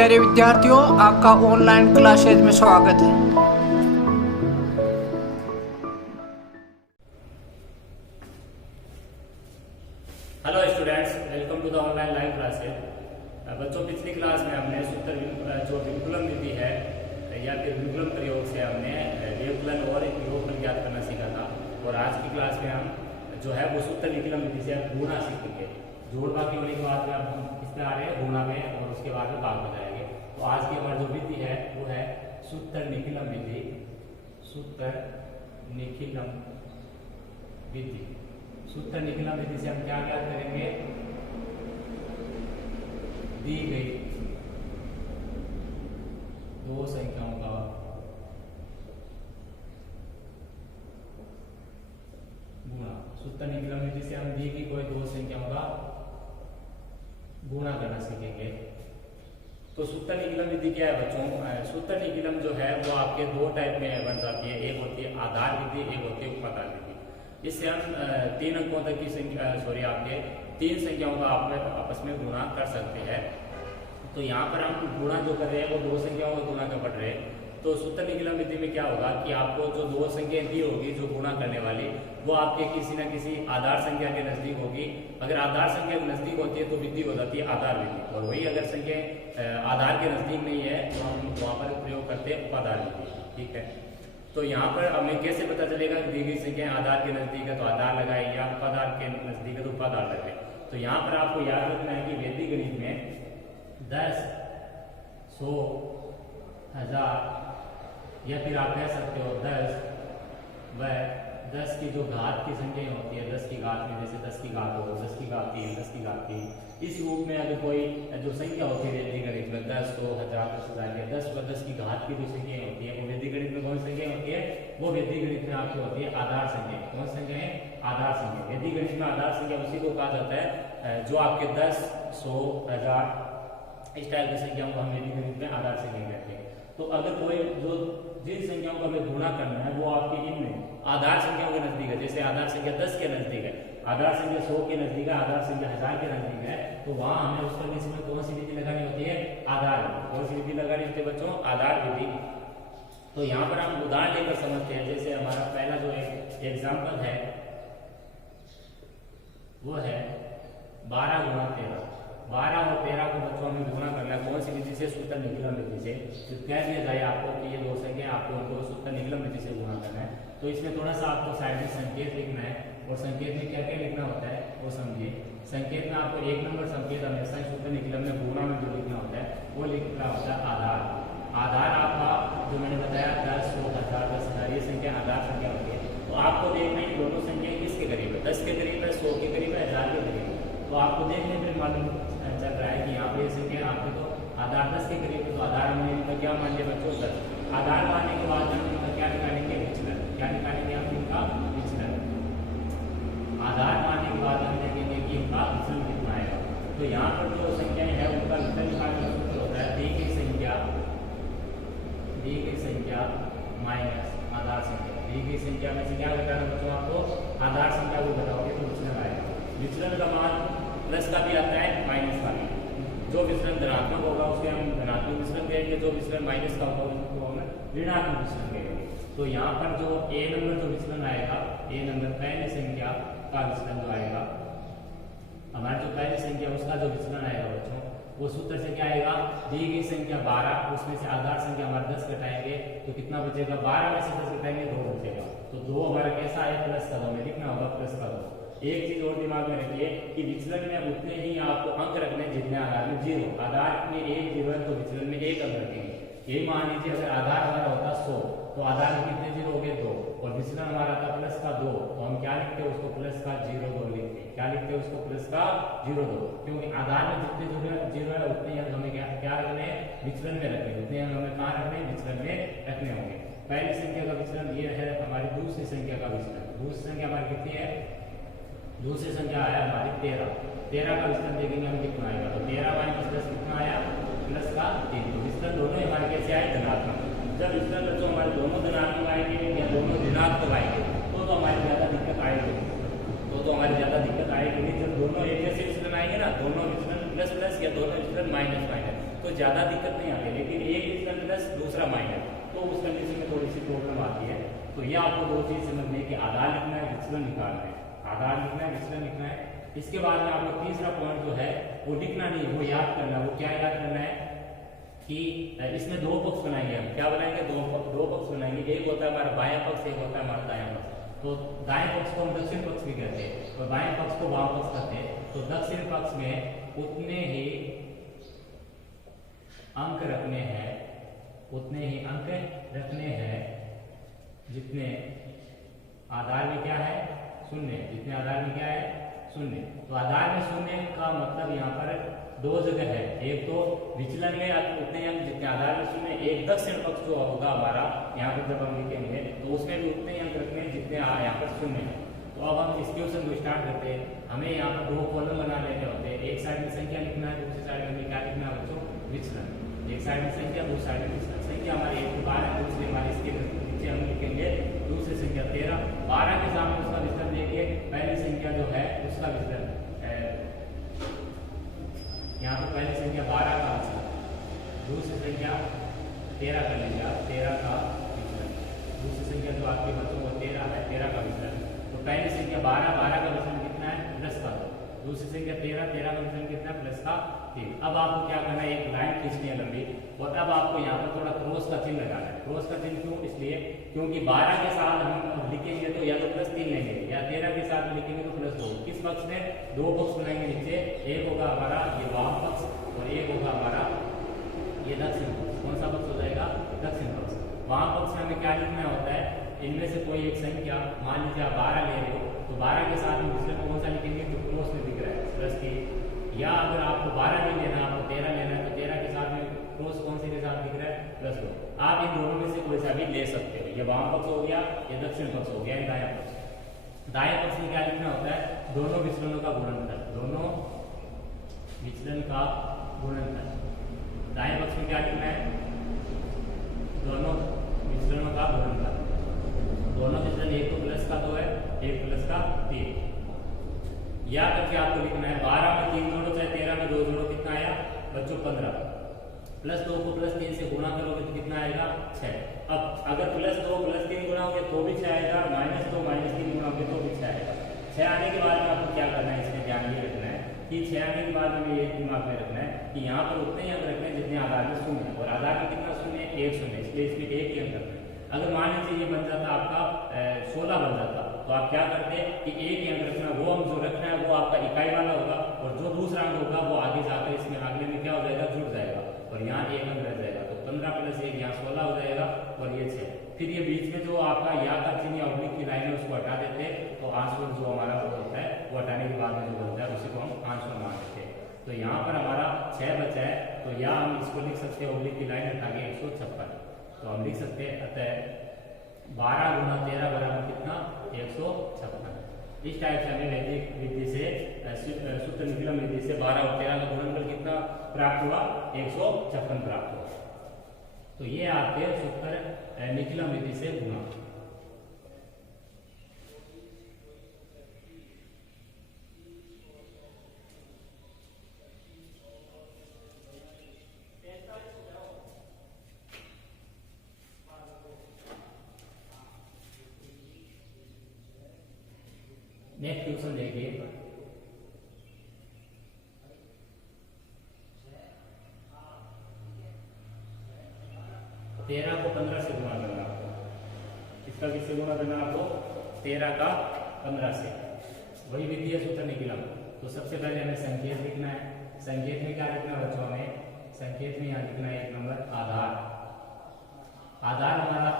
प्यारे विद्यार्थियों, आपका ऑनलाइन क्लासेज में स्वागत है। Hello students, welcome to the online live classes. बच्चों, पिछली क्लास में हमने सूत्र जो विकुलन विधि है या फिर विकुलन प्रयोग से हमने व्यवकलन और योगफल ज्ञात करना सीखा था। और आज की क्लास में हम जो है वो सूत्र विकुलन विधि से गुणा सीखेंगे। जोड़ बाकी होने के बाद में अब हम इस पे आ रहे हैं गुणा में, और उसके बाद में भाग बताएंगे। तो आज की हमारी जो विधि है वो है सूत्र निखिलम विधि। सूत्र निखिलम विधि। सूत्र निखिलम विधि से हम क्या क्या करेंगे? दी गई दो संख्याओं का गुणा। सूत्र निखिलम विधि से हम दी गई कोई दो संख्याओं का गुणा करना सीखेंगे। तो सूत्र निखिलम विधि क्या है बच्चों? सूत्र निखिलम जो है वो आपके दो टाइप में बन जाती है। एक होती है आधार विधि, एक होती है उपाधार विधि। इससे हम तीन अंकों तक की संख्या आपके तीन संख्याओं का आपस में गुणा कर सकते हैं। तो यहाँ पर हम गुणा जो कर रहे हैं वो दो संख्याओं का गुणा कर पड़ रहे हैं। तो सूत्र निखिलम विधि में क्या होगा कि आपको जो दो संख्या दी होगी जो गुणा करने वाली, वो आपके किसी न किसी आधार संख्या के नजदीक होगी। अगर आधार संख्या के नजदीक होती है तो विधि हो जाती है आधार विधि, और वही अगर संख्या आधार के नजदीक नहीं है तो हम वहाँ पर प्रयोग करते हैं उपाधार विधि। ठीक है, तो यहाँ पर हमें कैसे पता चलेगा कि दी गई संख्या आधार के नजदीक है तो आधार लगाए, या उपाधार के नजदीक है तो उपाधार लगाए। तो यहाँ पर आपको याद रखना है कि वैदिक गणित में 10, 100, 1000 या फिर आप कह सकते हो 10 व 10 की जो घात की संख्या होती है, 10 की घात में जैसे 10 की घात हो, 10 की घात 3, 10 की घात 3, इस रूप में अगर कोई जो संख्या होती है वैदिक गणित में 10, 100, 1000, 10,000 या 10 व 10 की घात की जो संख्या होती है वो वैदिक गणित में कौन सी संख्या होती है? वो वैदिक गणित में आपकी होती है आधार संख्या। कौन संख्या है? आधार संख्या। वैदिक गणित में आधार संख्या उसी को कहा जाता है जो आपके 10, 100, 1000 इस टाइप की संख्याओं को हम वैदिक गणित में आधार संख्या कहते हैं। तो अगर कोई जो जिन संख्याओं का हमें गुणा करना है वो आपकी इनमें आधार संख्याओं के नजदीक है, जैसे आधार संख्या 10 के नजदीक है, आधार संख्या 100 के नजदीक है, आधार संख्या 1000 के नजदीक है, तो वहां हमें उस कंडीशन में कौन सी विधि लगानी होती है? आधार। कौन सी विधि लगानी होती है बच्चों? आधार विधि। तो यहाँ पर हम उदाहरण लेकर समझते हैं। जैसे हमारा पहला जो एग्जाम्पल है वो है 12 गुणा 13। 12 और 13 को बच्चों हमें गुणा करना है। कौन सी विधि से? सूत्र निखिलम विधि से। तो कह दिया जाए आपको कि ये दो संख्या आपको उनको सूत्र निखिलम विधि से गुणा करना है। तो इसमें थोड़ा सा आपको साइड में संकेत लिखना है, और संकेत में क्या क्या लिखना होता है वो समझिए। संकेत में आपको एक नंबर संकेत हमेशा सूत्र निखिलम में गुणा में जो लिखना होता है वो लिखना होता है आधार। आधार आपका जो मैंने बताया 10, 100, 1000, 10,000 ये संख्या आधार संख्या होती है। तो आपको देखना है दोनों संख्या किसके करीब है? 10 के करीब है, 100 के करीब है, 1000 के करीब है। तो आपको देखने में मालूम चल रहा है कि यहाँ पे संख्या आपके तो आधार 10 के करीब है, तो आधार हमने इनका क्या मान लिया बच्चों? 10। आधार मानने के बाद हम इनका क्या निकालेंगे? विचलन। क्या निकालेंगे हम? इनका विचलन। आधार मानने के बाद हम देखेंगे कि इनका विचलन कितना आएगा। तो यहाँ पर जो संख्याएं हैं उनका विचलन निकालने का सूत्र होता है दी गई संख्या माइनस आधार संख्या। दी गई संख्या में से क्या घटाना बच्चों? आपको आधार संख्या को घटाओगे तो विचलन आएगा। विचलन का मान प्लस का भी आता है, माइनस का भी। जो विचलन धनात्मक होगा उसके हम धनात्मक विचलन कहेंगे, जो विचलन माइनस का होगा उसको हम ऋणात्मक विचलन कहेंगे। तो यहाँ पर जो ए नंबर जो विचलन आएगा, ए नंबर पहली संख्या का विचलन जो आएगा, हमारी जो पहली संख्या उसका जो विचलन आएगा बच्चों वो सूत्र से क्या आएगा? दी गई संख्या 12, उसमें से आधार संख्या हमारा 10 घटाएंगे तो कितना बचेगा? 12 में से 10 घटाएंगे 2 बचेगा। तो 2 हमारा कैसा है? प्लस का 2 में लिखना होगा, प्लस का 2। एक चीज और दिमाग में रखिए कि विचलन में उतने ही आपको अंक रखने जितने आधार में 0। आधार में 1 0 है तो विचलन में 1 अंक रखेंगे। ये मान लीजिए अगर आधार हमारा होता 100 तो आधार में कितने 0 हो गए? 2, और विचलन हमारा था प्लस का 2, तो हम क्या लिखते हैं उसको? प्लस का 0 2 लिखते हैं। क्या लिखते हैं उसको? प्लस का 0 2, क्योंकि आधार में जितने 0 है उतने अंक हमें क्या रखने हैं? विचलन में रखने। उतने अंक हमें कहाँ रखने? विचलन में रखने होंगे। पहली संख्या का विचलन ये है हमारी दूसरी संख्या का विचलन। दूसरी संख्या हमारी कितनी है? दूसरी संख्या आया हमारी 13। 13 का विचलन देखेंगे हम कितना आएगा? तो 13 माइनस 10 कितना आया? प्लस का 3। तो विचलन दोनों हमारे कैसे आए? धनात्मक। जब विचलन बच्चों हमारे दोनों धनात्मक आएंगे या दोनों ऋणात्मक आएंगे तो हमारी ज्यादा दिक्कत आएगी। तो हमारी ज्यादा दिक्कत आएगी नहीं। जब दोनों एक जैसे विचलन आएंगे ना, दोनों विचलन प्लस प्लस या दोनों विचलन माइनस माइनस, तो ज्यादा दिक्कत नहीं आती, लेकिन एक विचलन प्लस दूसरा माइनस, तो उस कंडीशन में थोड़ी सी प्रॉब्लम आती है। तो ये आपको दो चीज समझने की, आधार लिखना है, विचलन निकालना है, आधार लिखना है, विचलन लिखना है। इसके बाद में आपको तीसरा पॉइंट जो है वो लिखना नहीं, वो याद करना है। वो क्या याद करना है कि इसमें दो पक्ष बनाएंगे हम, क्या बनाएंगे, दो पक्ष बनाएंगे। एक होता है हमारा बायां पक्ष, एक होता है हमारा दायां पक्ष। तो दाएं पक्ष को हम दक्षिण पक्ष भी कहते हैं और बाएं पक्ष को वाम पक्ष कहते हैं। तो दक्षिण पक्ष में उतने ही अंक रखने हैं, उतने ही अंक रखने हैं जितने आधार में क्या है, शून्य, जितने आधार में क्या है, शून्य। तो आधार में शून्य का मतलब यहाँ पर दो जगह है, एक तो विचलन में उतने अंक जितने आधार में शून्य, एक दक्षिण पक्ष जो होगा हमारा यहाँ पर जब हम लिखेंगे तो उसमें भी उतने अंक रखने जितने यहाँ पर शून्य है। तो अब हम इस क्वेश्चन को स्टार्ट करते हैं। हमें यहाँ पर दो कॉलम बना लेने होते हैं, एक साइड में संख्या लिखना है, दूसरी साइड में क्या लिखना है बच्चों, विचलन। एक साइड में संख्या, दूसरी साइड में विचलन। संख्या हमारी 1 से 12 है, दूसरी हमारी इसके नीचे हम लिखेंगे दूसरी संख्या 13। 12 के सामने उसका विचलन देखिए, पहली संख्या जो है उसका विचलन, यहाँ पर पहली संख्या 12 का विचलन, दूसरी संख्या 13 कर लीजिए आप, 13 का विचलन। दूसरी संख्या जो आपके बच्चों को 13 है, 13 का विचलन। तो पहली संख्या 12, 12 का विचलन कितना है, प्लस का 2। दूसरी संख्या 13, 13 का विचलन कितना है, प्लस का 3। अब आपको क्या करना है, एक लाइन खींचनी है लंबी, और अब आपको यहाँ पर थोड़ा क्रॉस का चिन्ह लगाना है। क्रॉस का चिन्ह क्यों, इसलिए क्योंकि 12 के साथ हम लिखेंगे तो या तो +3 लेंगे, या 13 के साथ लिखेंगे तो +2। किस पक्ष में, दो पक्ष बनाएंगे नीचे, एक होगा हमारा ये वाम पक्ष और एक होगा हमारा ये दक्षिण पक्ष। कौन सा पक्ष हो जाएगा, दक्षिण पक्ष। वाम पक्ष में हमें क्या लिखना होता है, इनमें से कोई एक संख्या, मान लीजिए आप 12 ले रहे हो, तो 12 के साथ हम दूसरे को कौन सा लिखेंगे, जो क्रॉस में दिख रहा है, +3। या अगर आपको 12 नहीं लेना, आपको 13 लेना है, तो 13 के साथ में क्रॉस कौन से के साथ दिख रहा है, +2। आप इन दोनों में से कोई सा भी ले सकते हो, ये वाम पक्ष हो गया, ये दक्षिण पक्ष हो गया, ये दायां पक्ष। दाएं पक्ष में क्या लिखना होता है, दोनों विचलनों का गुणनफल, दोनों विचलन का गुणनफल। दाएं पक्ष में क्या लिखना है, दोनों विचलनों का गुणनफल। दोनों विचलन, एक तो प्लस का 2 है, एक प्लस का 3। या करके आपको लिखना है 12 में 3 जोड़ो चाहे 13 में 2 जोड़ो, कितना आया बच्चों 15। +2 को +3 से गुणा करोगे तो कितना आएगा, 6। अब अगर +2 +3 गुणाओगे तो भी 6 आएगा, -2 -3 गुणाओगे तो भी 6 आएगा। 6 आने के बाद में आपको क्या करना है, इसमें ध्यान ये रखना है कि 6 आने के बाद में ये दिमाग में रखना है कि यहाँ पर उतने ही अंक रखने हैं जितने आधार में शून्य है, और आधार में कितना शून्य है, 1 शून्य, इसलिए इसमें 1 ही अंक रखना है। अगर मान लीजिए ये बन जाता आपका 16 बन जाता, तो आप क्या करते हैं कि 1 ही अंक रखना, वो अंक जो रखना है वो आपका इकाई वाला होगा, और जो दूसरा अंक होगा वो आगे जाकर इसमें अगले में क्या हो जाएगा, जुड़ जाएगा, और यहाँ 1 अंक रह जाएगा। तो 15 + 1 यहाँ 16 हो जाएगा, और ये 6। फिर ये बीच में जो आपका या का चिन्ह या ऑब्लिक की लाइन है उसको हटा देते हैं, तो आंसर जो हमारा वो होता है वो हटाने के बाद में जो बनता है उसी को हम आंसर मान लेते हैं। तो यहाँ पर हमारा 6 बचा है, तो या हम इसको लिख सकते हैं ऑब्लिक की लाइन हटा के 156। तो हम लिख सकते हैं अतः 12 × 13 बराबर कितना, 156। इस टाइप से हमें वैदिक विधि से, सूत्र निकलम विधि से 12 और 13 का गुणनफल कितना प्राप्त हुआ, 156 प्राप्त हुआ। तो ये आपके सूत्र निकलम विधि से गुणा। नेक्स्ट क्वेश्चन देखिए, तेरह को 15 से गुणा करना आपको। इसका किससे गुणा करना आपको, 13 का 15 से। वही विधि है सूत्र निकलम। तो सबसे पहले हमें संकेत लिखना है। संकेत में क्या लिखना है बच्चों, हमें संकेत में यहाँ लिखना है 1 नंबर आधार। आधार हमारा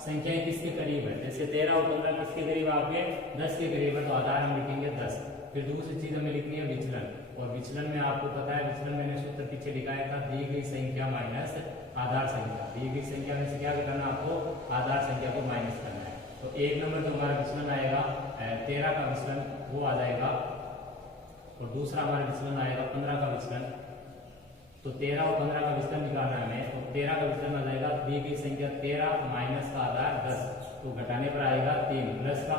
संख्याएं किसके करीब है, जैसे 13 और 15 किसके करीब आपके 10 के करीब है, तो आधार हम लिखेंगे 10। फिर दूसरी चीज हमें लिखनी है विचलन, और विचलन में आपको पता है विचलन मैंने सूत्र पीछे दिखाया था, दी गई संख्या माइनस आधार संख्या। दी गई संख्या में से क्या करना आपको, आधार संख्या को माइनस करना है। तो 1 नंबर जो हमारा विचलन आएगा 13 का विचलन वो आ जाएगा, और दूसरा हमारा विचलन आएगा 15 का विचलन। तो 13 और 15 का विचलन निकालना है हमें, तो 13 का विचलन आ जाएगा दी गई संख्या 13 माइनस का आधार 10, तो घटाने पर आएगा 3 प्लस का,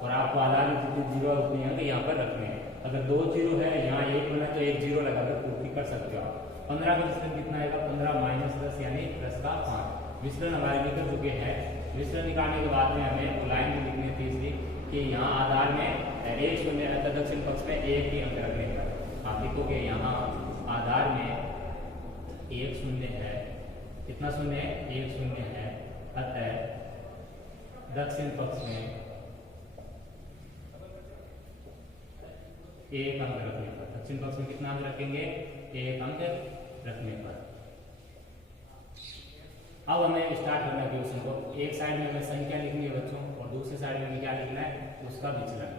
और आपको आधार में जितनी जीरो होती है यहाँ पर रखने हैं। अगर 2 जीरो है यहाँ 1 बना तो 1 जीरो लगाकर पूर्ति कर सकते हो आप। 15 का विचलन कितना आएगा, 15 माइनस 10 यानी प्लस का 5। विचलन हमारे निकल चुके हैं। विचलन निकालने के बाद में हमें लाइन भी लिखनी है तीसरी कि यहाँ आधार में एक शून्य अतः दक्षिण पक्ष में एक ही अंक रखने पर आप लिखोगे यहाँ आधार में एक शून्य है। कितना शून्य है, एक शून्य है, अतः दक्षिण पक्ष में एक अंक रखने पर, दक्षिण पक्ष में कितना अंक रखेंगे, एक अंक रखने पर। अब हमें स्टार्ट करना है क्वेश्चन को। एक साइड में हमें संख्या लिखनी है बच्चों और दूसरी साइड में हमें क्या लिखना है, उसका विचलन,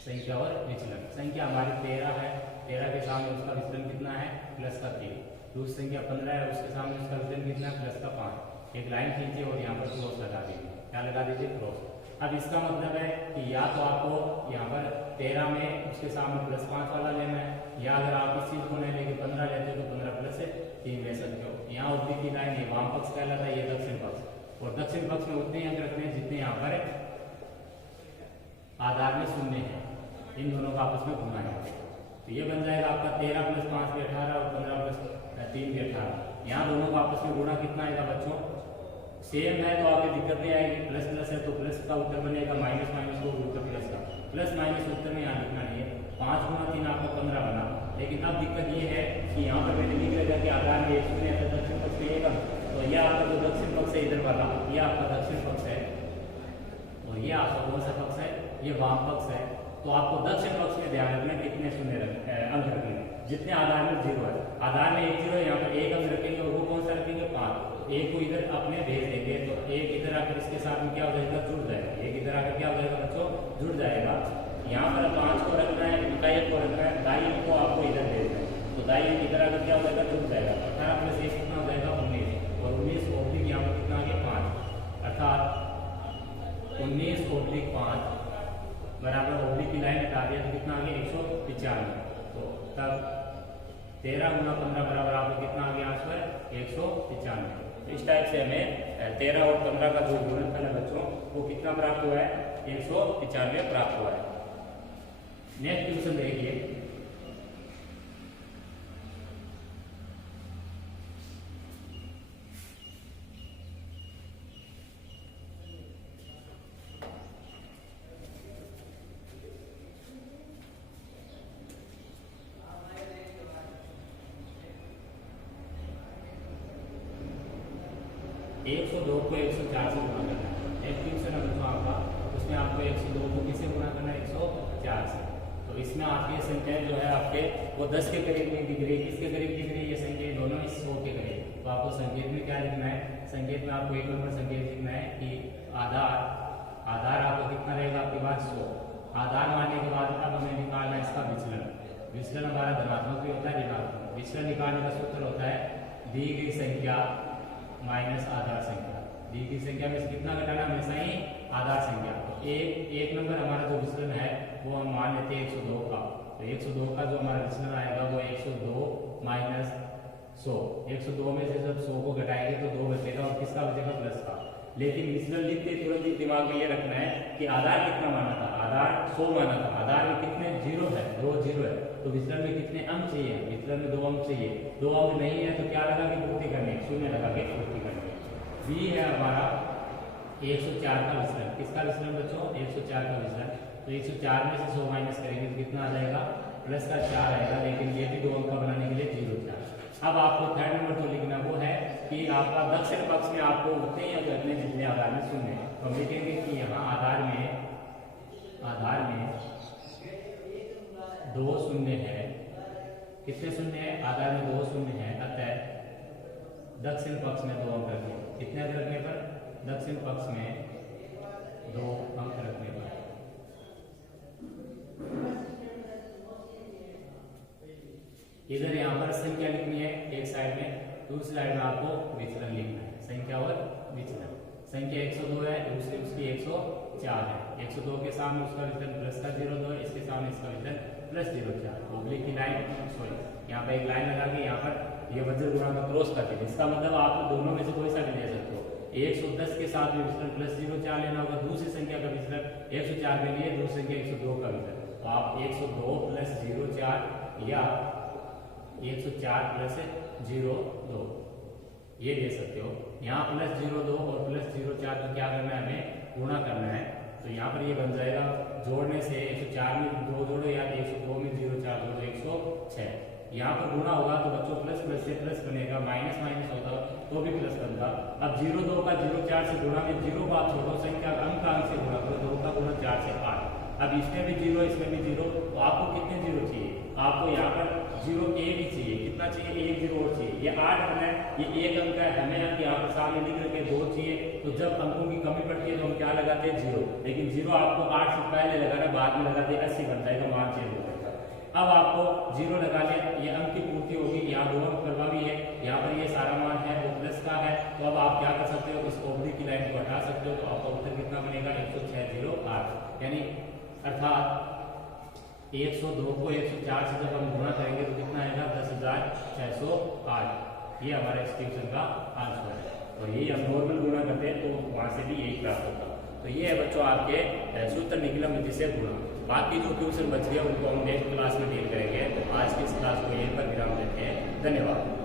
संख्या और विचलन। संख्या हमारी 13 है, 13 के सामने उसका विचलन कितना है, प्लस का 3। दूसरी संख्या 15 है, उसके सामने उसका विचलन कितना है, प्लस का 5। एक लाइन खींचिए और यहाँ पर क्रॉस लगा दीजिए। क्या लगा दीजिए, क्रॉस। अब इसका मतलब है कि या तो आपको यहाँ पर 13 में उसके सामने प्लस 5 वाला लेना है, या अगर आप इस चीज को नहीं लेके 15 लेते हो तो 15 प्लस 3 ले सकते हो। यहाँ उतनी की लाइन है, वाम पक्ष कहलाता है, ये दक्षिण पक्ष। और दक्षिण पक्ष में उतने अंक रखने हैं जितने यहाँ पर आधार में शून्य है। इन दोनों का आपस में गुणा है तो ये बन जाएगा आपका 13 प्लस 5 के 18 और 15 प्लस 3 के 18। यहाँ दोनों का आपस में गुणा कितना आएगा बच्चों, सेम है तो आपकी दिक्कत नहीं आएगी। प्लस प्लस है तो प्लस का उत्तर बनेगा, माइनस माइनस को उत्तर प्लस का। प्लस माइनस उत्तर में यहाँ लिखना नहीं है। 5 गुना 3 आपका 15 बना। लेकिन अब दिक्कत ये है कि यहाँ पर मैंने लिख रखा कि आधार में एक शून्य है, दक्षिण पक्ष में एक अंक। तो ये आपका जो दक्षिण पक्ष है इधर वाला, ये आपका दक्षिण पक्ष है और ये आपका कौन सा पक्ष है, ये वाम पक्ष है। तो आपको दक्षिण पक्ष में ध्यान रखना कितने शून्य अंक रखेंगे, जितने आधार में 0 है। आधार में 1 0 है, यहाँ पर एक अंक रखेंगे और वो कौन सा रखेंगे, 5। एक को इधर अपने भेज देंगे तो एक इधर आकर इसके साथ में क्या हो जाएगा, जुड़ जाएगा। एक इधर आकर क्या हो जाएगा बच्चों, जुड़ जाएगा। यहाँ पर 5 को रखना है, इनका 1 को रखना है, दाई अंक को आपको इधर भेजना है तो दाई अंक इधर आकर क्या हो जाएगा, जुड़ जाएगा। 18 प्लस 1 कितना हो जाएगा, 19। और 19 ओब्लिक यहाँ पर कितना आ गया, 5। अर्थात 19 ओब्लिक 5 बराबर ओब्लिक की लाइन हटा दिया तो कितना आ गया, 195। तो तब 13 गुना 15 बराबर आपको कितना आ गया आंसर, 195। इस टाइप से हमें 13 और 15 का जो गुणनफल है बच्चों वो कितना प्राप्त हुआ है, 195 प्राप्त हुआ है। नेक्स्ट क्वेश्चन देखिए। एक 102 को 104 से गुणा करना है। एक क्वेश्चन है बच्चों आपका, उसमें आपको 102 को किससे गुणा करना है, 104 से। तो इसमें आपकी संख्याएं जो है आपके वो 10 के करीब नहीं दिख रही, किसके करीब दिख रही है, ये संख्या दोनों इस 100 के करीब। तो आपको संकेत में क्या लिखना है, संकेत में आपको 1 नंबर संकेत लिखना है कि आधार आपको कितना रहेगा आपके पास, 100। आधार मानने के बाद अब हमें निकालना है इसका विचलन। विचलन हमारा धनात्मक भी होता है, ऋणात्मक। विचलन निकालने का सूत्र होता है दी गई संख्या माइनस आधार संख्या। दी गई संख्या में से कितना घटाना, हमेशा ही आधार संख्या। तो एक नंबर हमारा जो विचलन है वो हम मान लेते हैं 102 का। तो 102 का जो हमारा विचलन आएगा वो 102 माइनस 100। 102 में से जब 100 को घटाएंगे तो 2 बचेगा और किसका बचेगा, प्लस का। लेकिन विचलन लिखते तुरंत ही दिमाग में ये रखना है कि आधार कितना माना था, आधार 100 माना था। आधार में कितने 0 है, 2 0 है। तो विचलन में कितने अंक चाहिए, विचलन में 2 अंक चाहिए। 2 अंक नहीं है तो क्या लगा के पूर्ति करनी, शून्य लगा के पूर्ति करनी। बी है हमारा 104 का विचलन। किसका विचलन बच्चों, 104 का विचलन। तो 104 में से 100 माइनस करेंगे तो कितना आ जाएगा, प्लस का 4 आएगा। लेकिन ये भी 2 अंक का बनाने के लिए 0 4। अब आपको थर्ड नंबर जो लिखना वो है कि आपका दक्षिण पक्ष में आपको उतने ही अंक रखने जितने आधार में शून्य है। तो हम लिखेंगे कि यहाँ आधार में 2 शून्य है। कितने शून्य है, आधार में 2 शून्य है। अतः दक्षिण पक्ष में 2 अंक रखें। कितने अंक रखने पर, दक्षिण पक्ष में 2 अंक रखने पर। इधर यहाँ पर संख्या लिखनी है एक साइड में, दूसरी साइड में आपको विचलन लिखना है, संख्या और विचलन। संख्या 102 है, दूसरी उसकी 104 है। 102 के सामने उसका विचलन प्लस का 0.2 है, इसके सामने इसका विचलन प्लस 0.4। ओब्लिक की लाइन, सॉरी यहाँ पर एक लाइन लगा के यहाँ पर ये वज्र गुणा का क्रॉस कर दीजिए। इसका मतलब आप दोनों में से कोई सा भी ले सकते हो। 110 के साथ में विचलन प्लस 0.4 लेना होगा, दूसरी संख्या का विचलन 104 के लिए दूसरी संख्या 102 का विचलन। तो आप 102 प्लस 0.4 या 104 प्लस 02 ये दे सकते हो। यहाँ प्लस 02 और प्लस 04 को क्या करना है, हमें गुणा करना है। तो यहाँ पर ये बन जाएगा, जोड़ने से 104 में 2 जोड़ो या 102 में 04 जोड़ो 106। यहाँ पर गुणा होगा तो बच्चों प्लस प्लस से प्लस बनेगा, माइनस माइनस होता तो भी प्लस बनता। अब 02 का 04 से गुणा में 0 को आप छोड़ो संख्या अंक का अंक से गुणा करो, 2 का गुणा 4 से 8। अब इसमें भी 0 इसमें भी 0, तो आपको कितने 0 चाहिए, आपको यहाँ पर 0 एक ही चाहिए। कितना चाहिए, 1 0 और चाहिए। ये 8 है, ये एक अंक है, हमें अंक यहाँ पर सामने लिख रखे 2 चाहिए। तो जब अंकों की कमी पड़ती है तो हम क्या लगाते हैं, 0। लेकिन 0 आपको 8 से पहले लगाना, बाद में लगाते 80 बन जाएगा, मान चेंज हो जाएगा। अब आपको 0 लगा ले, ये अंक की पूर्ति होगी। यहाँ 2 अंक प्रभावी है, यहाँ पर ये सारा मान है वो प्लस का है। तो अब आप क्या कर सकते हो, इस ओवरी की लाइन को हटा सकते हो। तो आपका उत्तर कितना बनेगा, 10608। यानी अर्थात 102 को 104 से जब हम गुणा करेंगे तो कितना आएगा, 10,608। ये हमारा इस ट्यूशन का आंसर है। और यही हम नॉर्मल गुणा करते हैं तो वहां से भी यही प्राप्त होगा। तो ये है बच्चों आपके सूत्र निकलम विधि से गुणा। बाकी जो ट्यूशन बच गया उनको हम नेक्स्ट क्लास में डील करेंगे। तो आज की इस क्लास को यहीं पर विराम देते हैं। धन्यवाद।